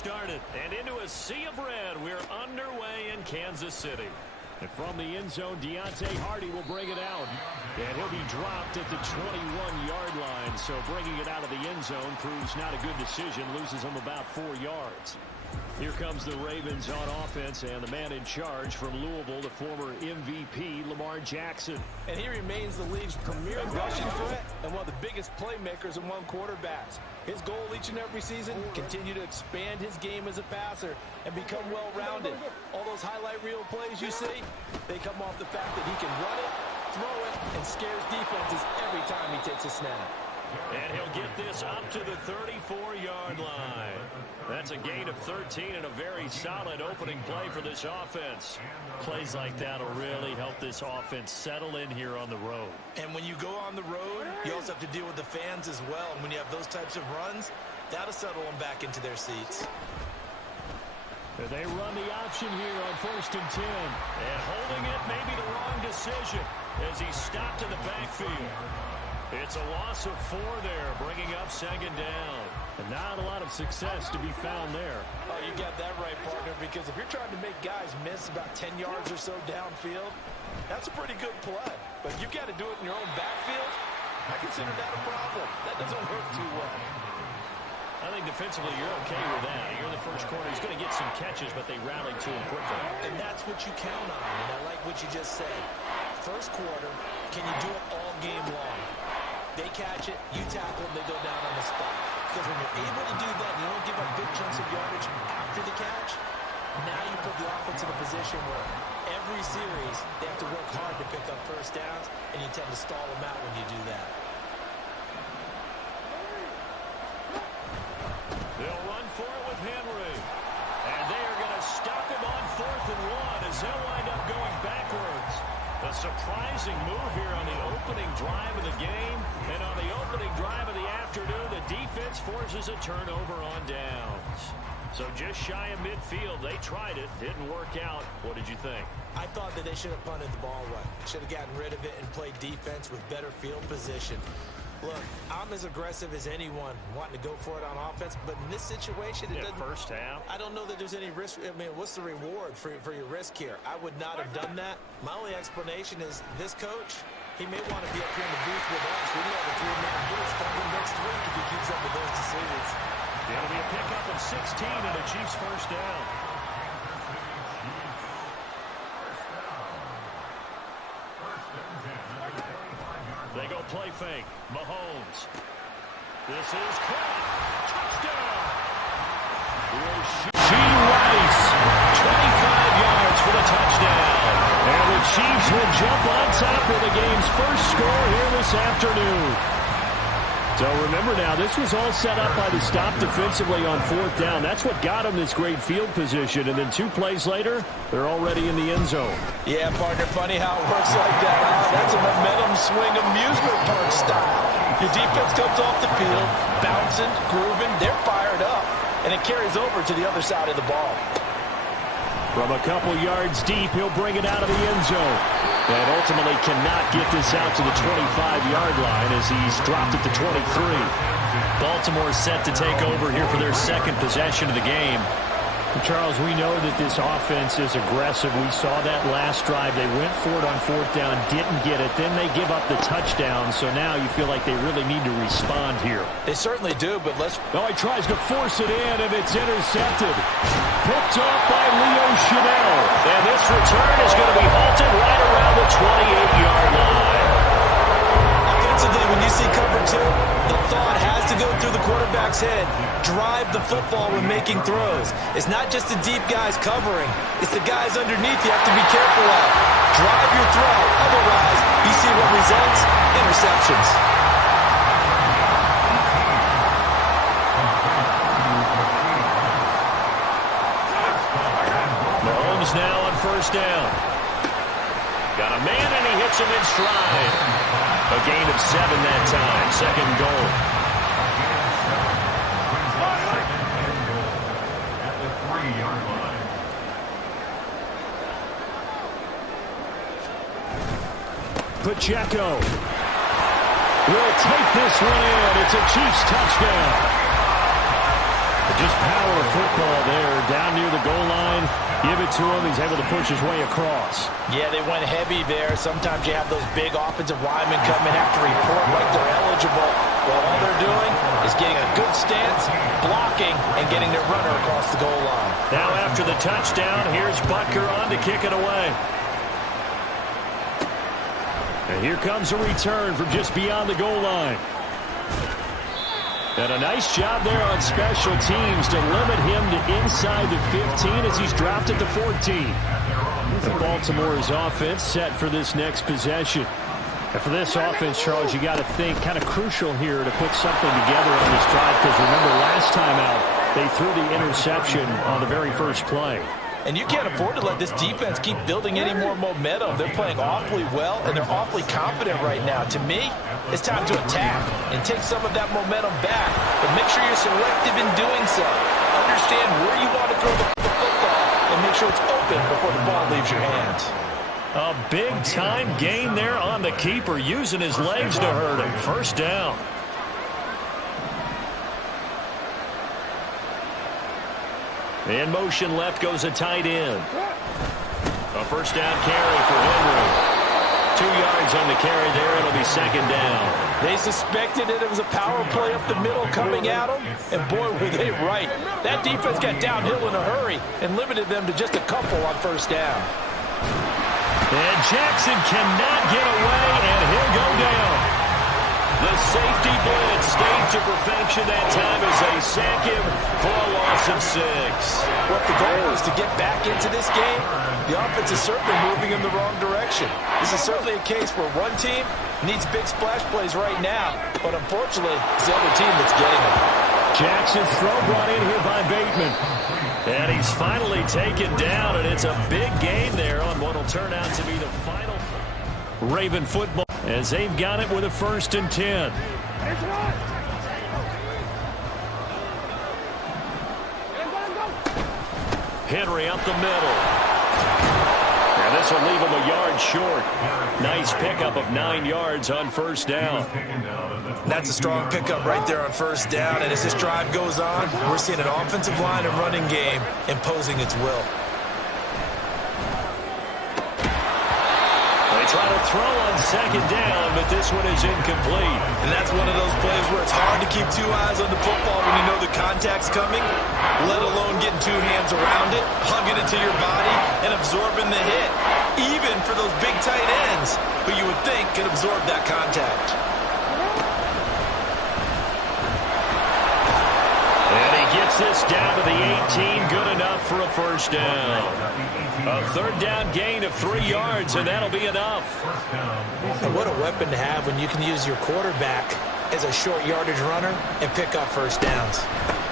started. And into a sea of red, we're underway in Kansas City. And from the end zone, Deontay Hardy will bring it out. And he'll be dropped at the 21-yard line. So bringing it out of the end zone proves not a good decision. Loses him about 4 yards. Here comes the Ravens on offense, and the man in charge from Louisville, the former MVP, Lamar Jackson. And he remains the league's premier rushing threat and one of the biggest playmakers among quarterbacks. His goal each and every season, continue to expand his game as a passer and become well-rounded. All those highlight reel plays you see, they come off the fact that he can run it, throw it, and scares defenses every time he takes a snap. And he'll get this up to the 34-yard line. That's a gain of 13 and a very solid opening play for this offense. Plays like that will really help this offense settle in here on the road. And when you go on the road, you also have to deal with the fans as well. And when you have those types of runs, that'll settle them back into their seats. They run the option here on 1st and 10. And holding it may be the wrong decision as he stopped in the backfield. It's a loss of 4 there, bringing up 2nd down. And not a lot of success to be found there. Oh, you got that right, partner, because if you're trying to make guys miss about 10 yards or so downfield, that's a pretty good play. But you got to do it in your own backfield, I consider that a problem. That doesn't work too well. I think defensively you're okay with that. You're the first corner. He's going to get some catches, but they rallied to him quickly. And that's what you count on, and I like what you just said. First quarter, can you do it all game long? They catch it, you tackle them, they go down on the spot. Because when you're able to do that, you don't give up big chunks of yardage after the catch, now you put the offense in a position where every series they have to work hard to pick up first downs, and you tend to stall them out when you do that. They'll run for it with Henry. And they are going to stop him on 4th and 1 as they'll wind up going backwards. A surprising move here on the opening drive of the game. And on the opening drive of the afternoon, the defense forces a turnover on downs. So just shy of midfield. They tried it. Didn't work out. What did you think? I thought that they should have punted the ball right. Should have gotten rid of it and played defense with better field position. Look, I'm as aggressive as anyone wanting to go for it on offense, but in this situation, it doesn't. First half. I don't know that there's any risk. I mean, what's the reward for your risk here? I would not have done that. My only explanation is this coach, he may want to be up here in the booth with us. We may have a 3-man booth starting next week if he keeps up with those decisions. It'll be a pickup of 16 and a Chiefs first down. They go play fake. Mahomes. This is caught. Touchdown. G. Rice. 25 yards for the touchdown. And the Chiefs will jump on top of the game's first score here this afternoon. So remember now, this was all set up by the stop defensively on 4th down. That's what got them this great field position. And then 2 plays later, they're already in the end zone. Yeah, partner, funny how it works like that. That's a momentum swing amusement park style. Your defense comes off the field, bouncing, grooving, they're fired up. And it carries over to the other side of the ball. From a couple yards deep, he'll bring it out of the end zone. And ultimately cannot get this out to the 25-yard line as he's dropped at the 23. Baltimore set to take over here for their second possession of the game. Charles, we know that this offense is aggressive. We saw that last drive. They went for it on 4th down, didn't get it. Then they give up the touchdown. So now you feel like they really need to respond here. They certainly do, but let's... Oh, he tries to force it in, and it's intercepted. Picked off by Leo Chanel. And this return is going to be halted right around the 28-yard line. Offensively, when you see cover 2, the thought has to go through the quarterback's head. Drive the football when making throws. It's not just the deep guys covering. It's the guys underneath you have to be careful of. Drive your throw. Otherwise, you see what results? Interceptions. Mahomes now on 1st down. Got a man, and he hits him in stride. A gain of 7 that time. 2nd goal. At the 3-yard line. Pacheco will take this one in. It's a Chiefs touchdown. Just power of football to him. He's able to push his way across. Yeah, they went heavy there. Sometimes you have those big offensive linemen come in, have to report like they're eligible. But all they're doing is getting a good stance, blocking, and getting their runner across the goal line. Now after the touchdown, here's Butker on to kick it away. And here comes a return from just beyond the goal line. And a nice job there on special teams to limit him to inside the 15 as he's dropped it to 14. And Baltimore's offense set for this next possession. And for this offense, Charles, you got to think kind of crucial here to put something together on this drive, because remember last time out they threw the interception on the very first play. And you can't afford to let this defense keep building any more momentum. They're playing awfully well, and they're awfully confident right now. To me, it's time to attack and take some of that momentum back. But make sure you're selective in doing so. Understand where you want to throw the football and make sure it's open before the ball leaves your hands. A big-time gain there on the keeper, using his legs to hurt him. First down. In motion left goes a tight end. A first down carry for Henry. 2 yards on the carry there. It'll be second down. They suspected it was a power play up the middle coming at them, and boy, were they right. That defense got downhill in a hurry and limited them to just a couple on first down. And Jackson cannot get away, and he'll go down. The safety blitz stayed to perfection that time as they sack him for a loss of 6. What the goal is to get back into this game, the offense is certainly moving in the wrong direction. This is certainly a case where one team needs big splash plays right now, but unfortunately, it's the other team that's getting them. Jackson's throw brought in here by Bateman. And he's finally taken down, and it's a big gain there on what will turn out to be the final Raven football, as they've got it with a 1st and 10. Henry up the middle. And this will leave him a yard short. Nice pickup of 9 yards on first down. That's a strong pickup right there on first down, and as this drive goes on, we're seeing an offensive line and running game imposing its will. Try to throw on second down, but this one is incomplete. And that's one of those plays where it's hard to keep 2 eyes on the football when you know the contact's coming, let alone getting 2 hands around it, hugging it to your body, and absorbing the hit, even for those big tight ends who you would think could absorb that contact. And he gets this down to the 18, good enough for a first down. A 3rd down gain of 3 yards, and that'll be enough. And what a weapon to have when you can use your quarterback as a short yardage runner and pick up first downs.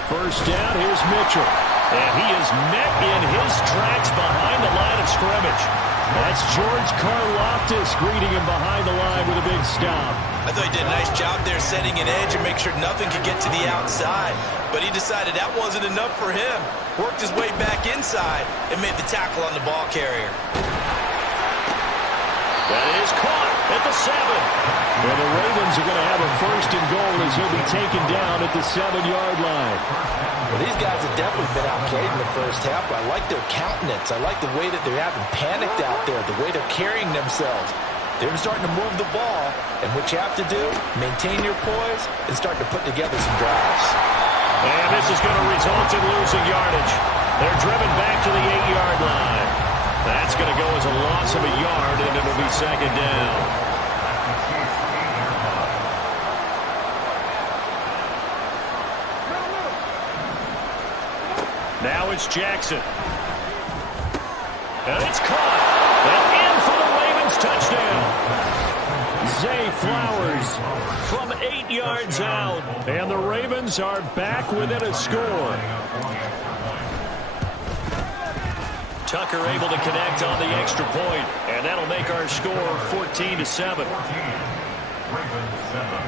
First down, here's Mitchell. And he is met in his tracks behind the line of scrimmage. That's George Karlaftis greeting him behind the line with a big stop. I thought he did a nice job there setting an edge and make sure nothing could get to the outside. But he decided that wasn't enough for him. Worked his way back inside and made the tackle on the ball carrier. That is caught at the 7. Well, the Ravens are going to have a 1st and goal as he'll be taken down at the 7-yard line. Well, these guys have definitely been outplayed in the first half, but I like their countenance. I like the way that they're having panicked out there, the way they're carrying themselves. They're starting to move the ball, and what you have to do, maintain your poise and start to put together some drives. And this is going to result in losing yardage. They're driven back to the 8-yard line. That's going to go as a loss of a yard, and it'll be second down. Now it's Jackson. And it's caught. And in for the Ravens touchdown. Zay Flowers from 8 yards out. And the Ravens are back within a score. Tucker able to connect on the extra point, and that'll make our score 14-7. Ravens 7.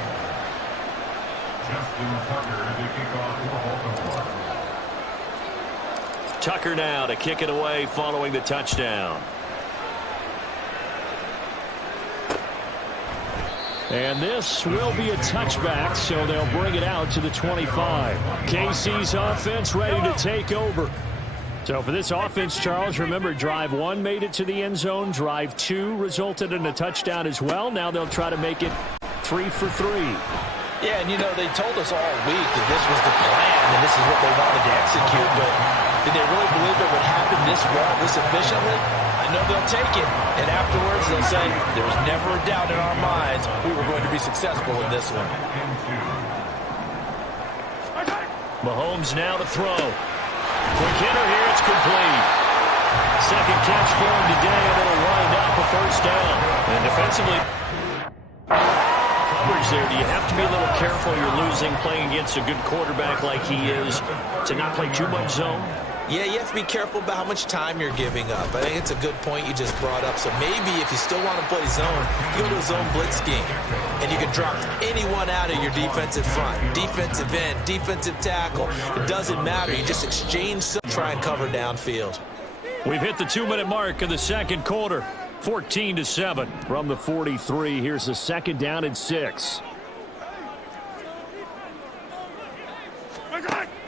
Justin Tucker to kick off for Baltimore. Tucker now to kick it away following the touchdown. And this will be a touchback, so they'll bring it out to the 25. KC's offense ready to take over. So for this offense, Charles, remember, drive 1 made it to the end zone. Drive 2 resulted in a touchdown as well. Now they'll try to make it 3 for 3. Yeah, and, they told us all week that this was the plan and this is what they wanted to execute, but did they really believe it would happen this well, this efficiently? I know they'll take it, and afterwards they'll say, there was never a doubt in our minds we were going to be successful in this one. Mahomes now to throw. Quick hitter here, it's complete. Second catch for him today, and it'll wind up a first down. And defensively, coverage there. Do you have to be a little careful? You're losing playing against a good quarterback like he is to not play too much zone? Yeah, you have to be careful about how much time you're giving up. I think it's a good point you just brought up. So maybe if you still want to play zone, you go to a zone blitz scheme. And you can drop anyone out of your defensive front. Defensive end, defensive tackle. It doesn't matter. You just exchange some, try and cover downfield. We've hit the 2-minute mark of the second quarter. 14-7 from the 43. Here's the second down and 6.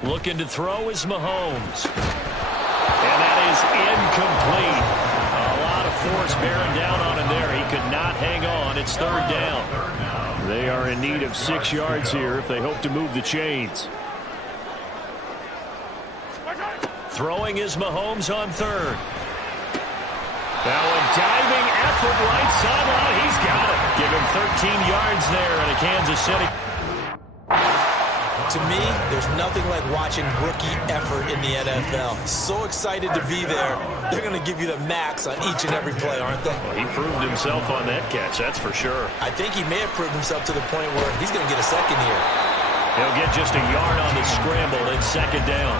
Looking to throw is Mahomes. And that is incomplete. A lot of force bearing down on him there. He could not hang on. It's third down. They are in need of 6 yards here if they hope to move the chains. Throwing is Mahomes on third. Now a diving effort right sideline. He's got it. Give him 13 yards there in a Kansas City. To me, there's nothing like watching rookie effort in the NFL. So excited to be there. They're going to give you the max on each and every play, aren't they? Well, he proved himself on that catch, that's for sure. I think he may have proved himself to the point where he's going to get a second here. He'll get just a yard on the scramble and second down.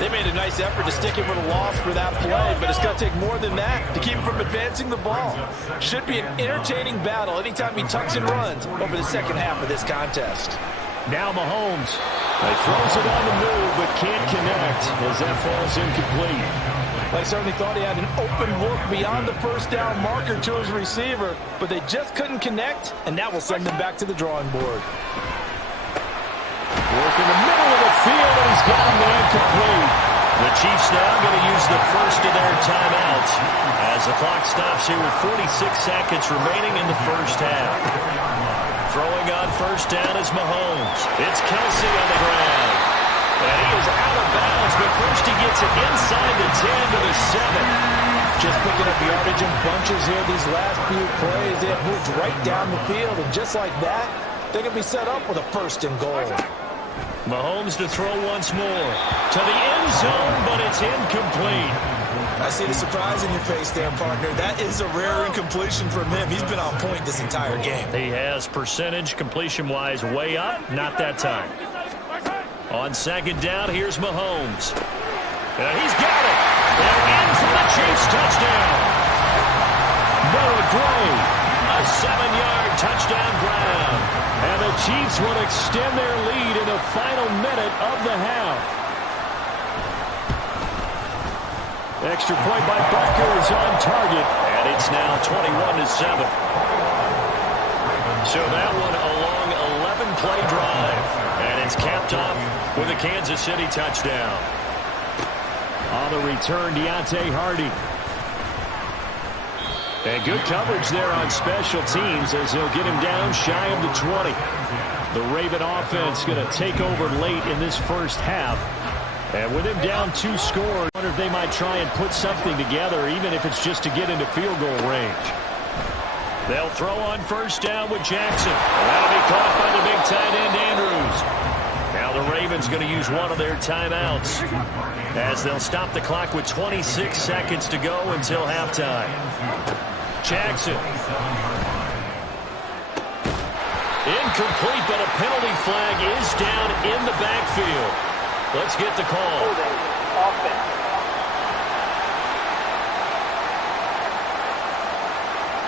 They made a nice effort to stick him with a loss for that play, but it's going to take more than that to keep him from advancing the ball. Should be an entertaining battle anytime he tucks and runs over the second half of this contest. Now Mahomes. He throws it on the move, but can't connect as that falls incomplete. They certainly thought he had an open look beyond the first down marker to his receiver, but they just couldn't connect, and that will send them back to the drawing board. Work in the middle of the field, and he's got him incomplete. The Chiefs now going to use the first of their timeouts as the clock stops here with 46 seconds remaining in the first half. Throwing on first down is Mahomes. It's Kelsey on the ground. And he is out of bounds, but first he gets it inside the 10 to the 7. Just picking up yardage in bunches here these last few plays. They have moved right down the field, and just like that, they can be set up with a first and goal. Mahomes to throw once more. To the end zone, but it's incomplete. I see the surprise in your face there, partner. That is a rare incompletion from him. He's been on point this entire game. He has percentage completion-wise way up. Not that time. On second down, here's Mahomes. And he's got it. And in for the Chiefs touchdown. Noah Gray, a 7-yard touchdown grab. And the Chiefs will extend their lead in the final minute of the half. Extra point by Butker is on target, and it's now 21-7. So that one a long 11-play drive, and it's capped off with a Kansas City touchdown. On the return, Deontay Hardy. And good coverage there on special teams as they'll get him down shy of the 20. The Raven offense going to take over late in this first half. And with him down 2 scores, I wonder if they might try and put something together, even if it's just to get into field goal range. They'll throw on first down with Jackson. That'll be caught by the big tight end, Andrews. Now the Ravens going to use one of their timeouts as they'll stop the clock with 26 seconds to go until halftime. Jackson. Incomplete, but a penalty flag is down in the backfield. Let's get the call.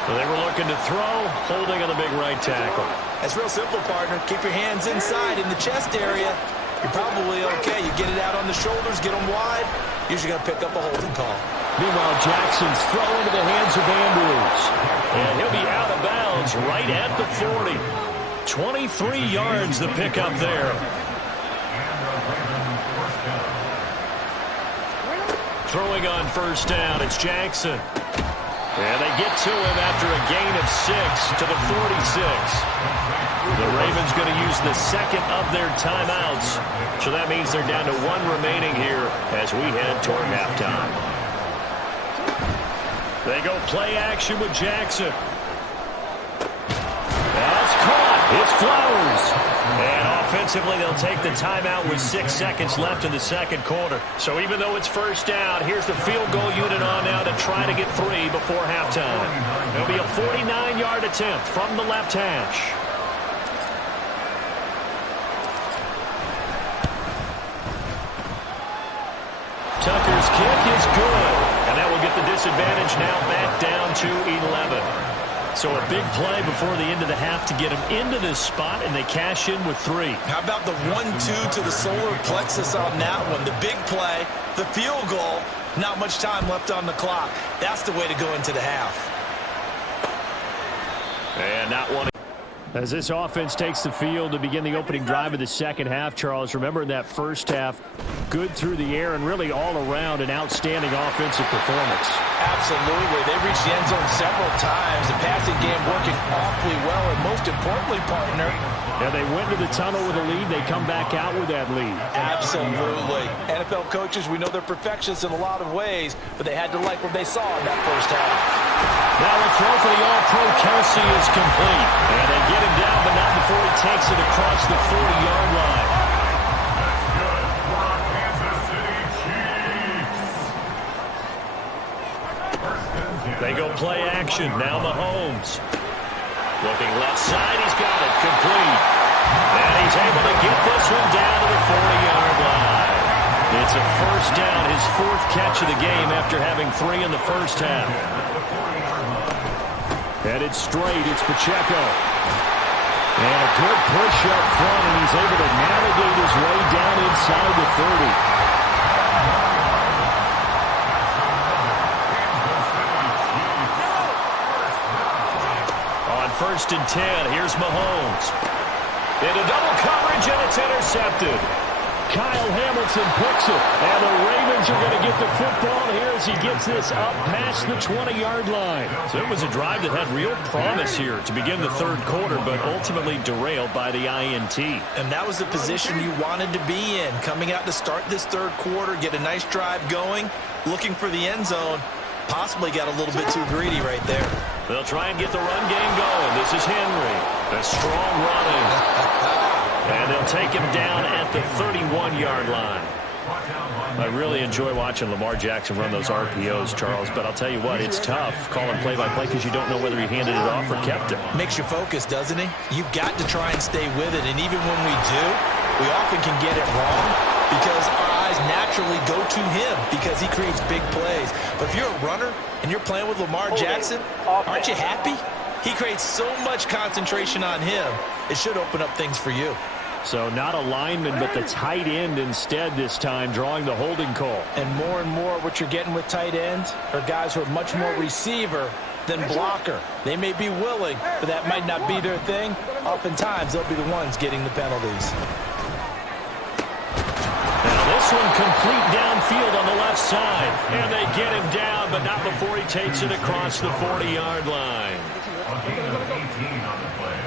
So they were looking to throw, holding on the big right tackle. That's real simple, partner. Keep your hands inside in the chest area. You're probably okay. You get it out on the shoulders, get them wide. Usually going to pick up a holding call. Meanwhile, Jackson's throw into the hands of Andrews. And he'll be out of bounds right at the 40. 23 yards the pickup there. Throwing on first down, it's Jackson. And they get to him after a gain of 6 to the 46. The Ravens going to use the second of their timeouts. So that means they're down to 1 remaining here as we head toward halftime. They go play action with Jackson. That's caught. It's Flowers. And offensively, they'll take the timeout with 6 seconds left in the second quarter. So even though it's first down, here's the field goal unit on now to try to get 3 before halftime. It'll be a 49-yard attempt from the left hash. Tucker's kick is good. And that will get the disadvantage now back down to 11. So a big play before the end of the half to get them into this spot, and they cash in with 3. How about the 1-2 to the solar plexus on that one? The big play, the field goal, not much time left on the clock. That's the way to go into the half. And not one. As this offense takes the field to begin the opening drive of the second half, Charles, remember in that first half, good through the air and really all around an outstanding offensive performance. Absolutely. They reached the end zone several times. The passing game working awfully well, and most importantly, partner. Yeah, they went to the tunnel with a lead. They come back out with that lead. Absolutely. NFL coaches, we know they're perfectionists in a lot of ways, but they had to like what they saw in that first half. Now the throw for the All-Pro Kelsey is complete. And they get him down, but not before he takes it across the 40-yard line. They go play action. Now Mahomes. Looking left side. He's got it. Complete. And he's able to get this one down to the 40-yard line. It's a first down, his 4th catch of the game after having 3 in the first half. Headed straight. It's Pacheco. And a good push up front, and he's able to navigate his way down inside the 30. First and 10. Here's Mahomes. Into double coverage, and it's intercepted. Kyle Hamilton picks it, and the Ravens are going to get the football here as he gets this up past the 20-yard line. So it was a drive that had real promise here to begin the third quarter, but ultimately derailed by the INT. And that was the position you wanted to be in, coming out to start this third quarter, get a nice drive going, looking for the end zone. Possibly got a little bit too greedy right there. They'll try and get the run game going. This is Henry. A strong running. And they'll take him down at the 31-yard line. I really enjoy watching Lamar Jackson run those RPOs, Charles, but I'll tell you what, it's tough calling play-by-play because you don't know whether he handed it off or kept it. Makes you focus, doesn't he? You've got to try and stay with it, and even when we do, we often can get it wrong because our eyes naturally go to him because he creates big plays. But if you're a runner and you're playing with Lamar Jackson, aren't you happy? He creates so much concentration on him, it should open up things for you. So not a lineman, but the tight end instead this time, drawing the holding call. And more what you're getting with tight ends are guys who are much more receiver than blocker. They may be willing, but that might not be their thing. Oftentimes, they'll be the ones getting the penalties. Now this one complete downfield on the left side. And they get him down, but not before he takes it across the 40-yard line. A gain of 18 on the play.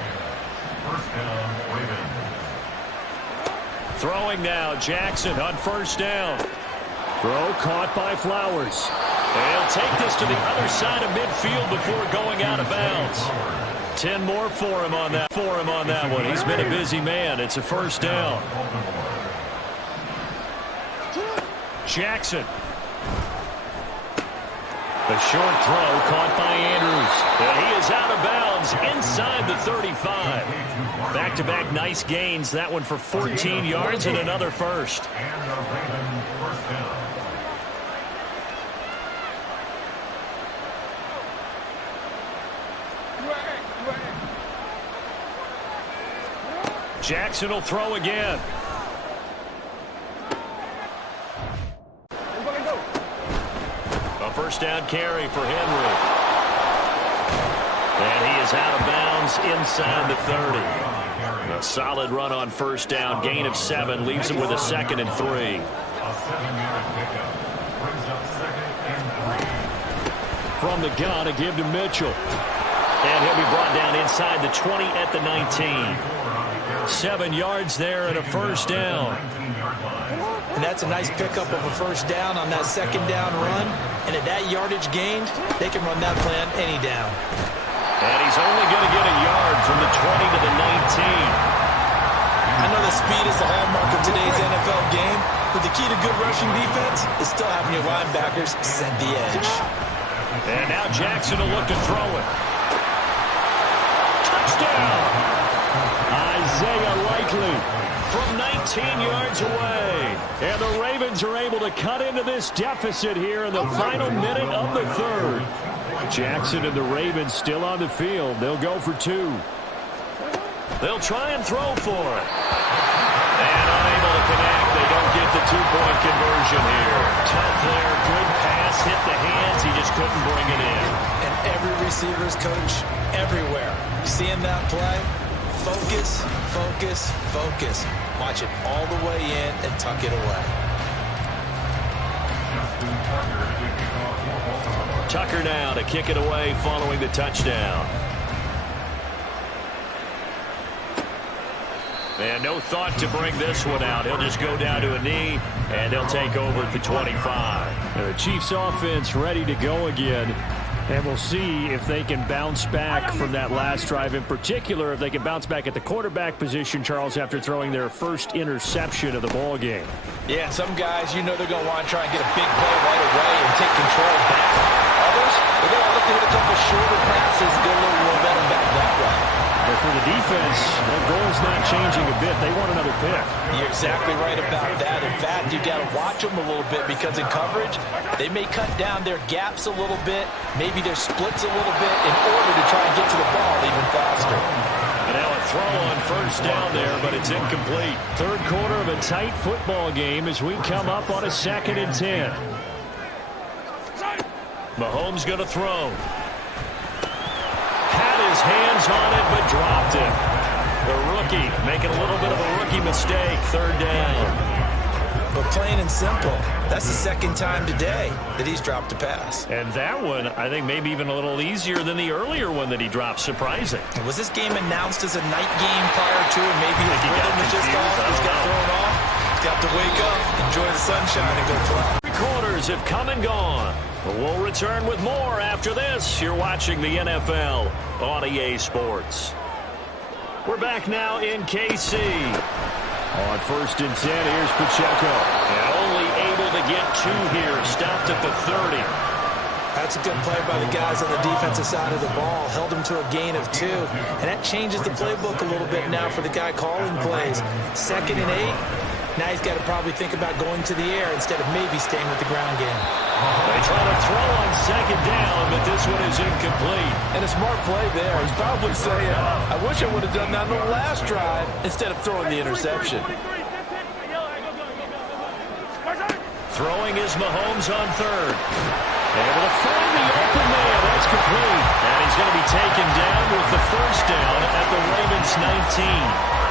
First down, Ravens. Throwing now, Jackson on first down. Throw caught by Flowers. They'll take this to the other side of midfield before going out of bounds. 10 more for him on that one. He's been a busy man. It's a first down. Jackson. A short throw caught by Andrews. And he is out of bounds inside the 35. Back-to-back nice gains. That one for 14 yards and another first. And the Ravens first down. Jackson will throw again. A first down carry for Henry. And he is out of bounds inside the 30. A solid run on first down. Gain of 7. Leaves him with a 2nd and 3. A 7-yard pickup brings up from the gun, a give to Mitchell. And he'll be brought down inside the 20 at the 19. 7 yards there and a first down. And that's a nice pickup of a first down on that second down run. And at that yardage gained, they can run that plan any down. And he's only going to get a yard from the 20 to the 19. I know that speed is the hallmark of today's NFL game, but the key to good rushing defense is still having your linebackers set the edge. And now Jackson will look to throw it. Touchdown! Isaiah Likely from 19 yards away. And the Ravens are able to cut into this deficit here in the final minute of the third. Jackson and the Ravens still on the field. They'll go for 2. They'll try and throw for it. And unable to connect. They don't get the 2-point conversion here. Tough there. Good pass. Hit the hands. He just couldn't bring it in. And every receiver's coach everywhere. Seeing that play, focus, focus, focus. Watch it all the way in and tuck it away. Tucker now to kick it away following the touchdown. And no thought to bring this one out. He'll just go down to a knee, and they'll take over at the 25. The Chiefs offense ready to go again. And we'll see if they can bounce back from that last drive. In particular, if they can bounce back at the quarterback position, Charles, after throwing their first interception of the ball game. Yeah, some guys, you know they're going to want to try and get a big play right away and take control back. Others, they're going to look to hit a couple shorter passes, get a little momentum back that way. But for the defense, their goal is not changing a bit. They want another pick. You're exactly right about that. In fact, you got to watch them a little bit because in coverage, they may cut down their gaps a little bit, maybe their splits a little bit in order to try and get to the ball even faster. And now a throw on first down there, but it's incomplete. Third quarter of a tight football game as we come up on a 2nd and 10. Mahomes going to throw. Had his hands on it, but dropped it. The rookie making a little bit of a rookie mistake. 3rd down. But plain and simple, that's the 2nd time today that he's dropped a pass. And that one, I think, maybe even a little easier than the earlier one that he dropped. Surprising. Was this game announced as a night game prior to, and maybe his rhythm was just off? He's got thrown off. He's got to wake up, enjoy the sunshine, and go play. 3 quarters have come and gone. We'll return with more after this. You're watching the NFL on EA Sports. We're back now in KC. On 1st and 10, here's Pacheco. And only able to get 2 here. Stopped at the 30. That's a good play by the guys on the defensive side of the ball. Held him to a gain of 2. And that changes the playbook a little bit now for the guy calling plays. 2nd and 8. Now he's got to probably think about going to the air instead of maybe staying with the ground game. They try to throw on 2nd down, but this one is incomplete. And a smart play there. He's probably saying, I wish I would have done that on the last drive instead of throwing the interception. Throwing is Mahomes on 3rd. Able to find the open man. That's complete. And he's going to be taken down with the first down at the Ravens 19.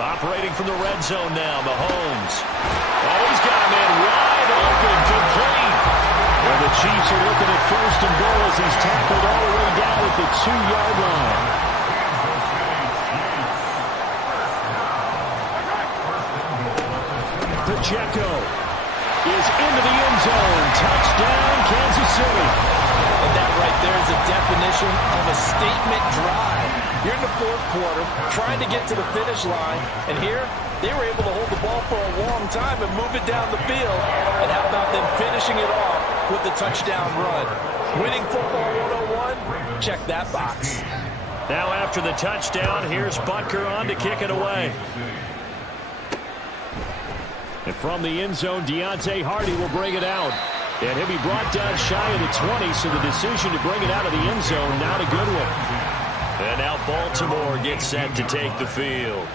Operating from the red zone now, Mahomes. Oh, he's got a man wide open, complete. And the Chiefs are looking at 1st and goal as he's tackled all the way down at the 2-yard line. Pacheco is into the end zone. Touchdown, Kansas City. And that right there is a definition of a statement drive. You're in the 4th quarter, trying to get to the finish line, and here, they were able to hold the ball for a long time and move it down the field. And how about them finishing it off with the touchdown run? Winning football 101? Check that box. Now after the touchdown, here's Butker on to kick it away. And from the end zone, Deontay Hardy will bring it out. And he'll be brought down shy of the 20, so the decision to bring it out of the end zone, not a good one. And now Baltimore gets set to take the field.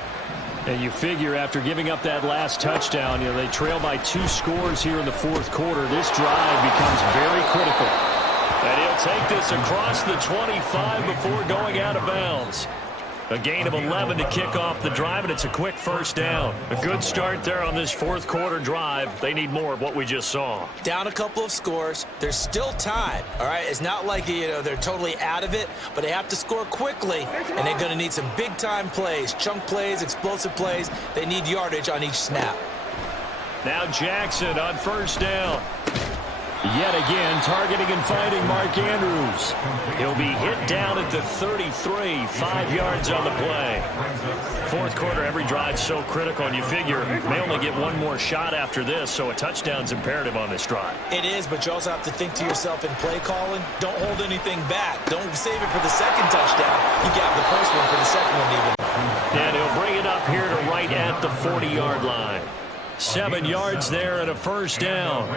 And you figure after giving up that last touchdown, they trail by 2 scores here in the 4th quarter. This drive becomes very critical. And he'll take this across the 25 before going out of bounds. A gain of 11 to kick off the drive, and it's a quick first down. A good start there on this fourth quarter drive. They need more of what we just saw. Down a couple of scores. There's still time, all right? It's not like, they're totally out of it, but they have to score quickly, and they're going to need some big-time plays, chunk plays, explosive plays. They need yardage on each snap. Now Jackson on first down. Yet again, targeting and finding Mark Andrews. He'll be hit down at the 33, 5 yards on the play. Fourth quarter, every drive so critical, and you figure they only get one more shot after this, so a touchdown's imperative on this drive. It is, but you also have to think to yourself in play calling, don't hold anything back. Don't save it for the second touchdown. You got the first one for the second one even. And he'll bring it up here to right at the 40-yard line. 7 yards there and a first down.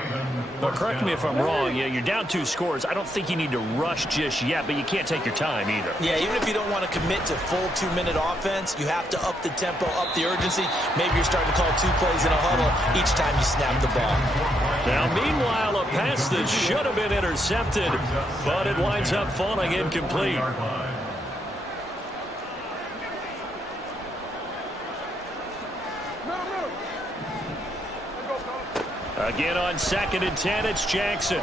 Well, correct me if I'm wrong. Yeah, you're down 2 scores. I don't think you need to rush just yet, but you can't take your time either. Yeah, even if you don't want to commit to full 2-minute offense, you have to up the tempo, up the urgency. Maybe you're starting to call 2 plays in a huddle each time you snap the ball. Now, meanwhile, a pass that should have been intercepted, but it winds up falling incomplete. Again on 2nd and 10, it's Jackson.